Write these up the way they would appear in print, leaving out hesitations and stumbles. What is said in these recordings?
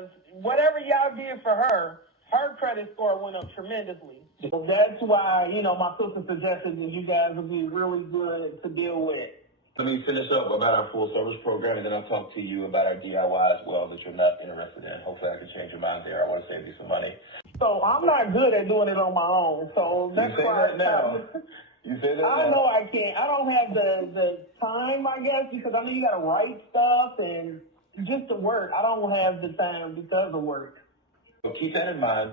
because whatever y'all did for her credit score went up tremendously. So that's why, my sister suggested that you guys would be really good to deal with. Let me finish up about our full service program, and then I'll talk to you about our DIY as well that you're not interested in. Hopefully I can change your mind there. I want to save you some money. So I'm not good at doing it on my own. So that's why. That now. You say that I now. know I can't. I don't have the time, I guess, because I know you got to write stuff and just the work. I don't have the time because of work. So keep that in mind.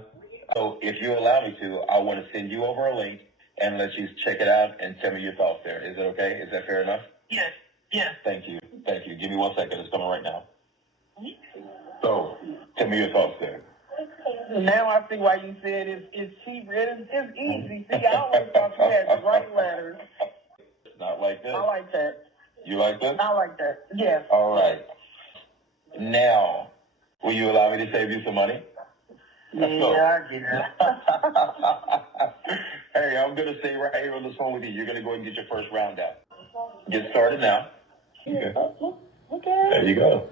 So if you allow me to, I want to send you over a link and let you check it out and tell me your thoughts there. Is that okay? Is that fair enough? Yes. Yes. Thank you. Give me 1 second. It's coming right now. So tell me your thoughts there. Now I see why you said it's cheap. It's easy. See, I always thought you had to write letters. It's not like this. I like that. You like this? I like that. Yes. All right. Now, will you allow me to save you some money? Let's go. I get it. Hey, I'm going to stay right here on the phone with you. You're going to go and get your first round out. Get started now. Okay. There you go.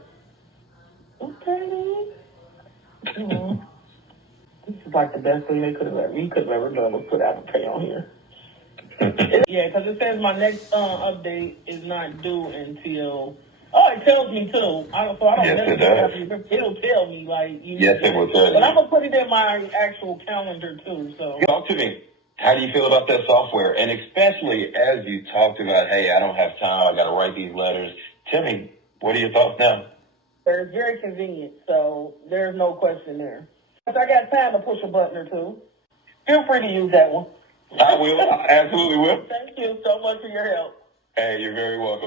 Okay. Mm-hmm. This is like the best thing we could have ever done was put Apple on here. Yeah, because it says my next update is not due until. Oh, it tells me too. So I don't. Yes, it does. It'll tell me Yes, it will tell you. But I'm gonna put it in my actual calendar too. So talk to me. How do you feel about that software? And especially as you talked about, hey, I don't have time. I got to write these letters. Tell me, what are your thoughts now? It's very convenient, so there's no question there. If I got time to push a button or two, feel free to use that one. I will. I absolutely will. Thank you so much for your help. Hey, you're very welcome.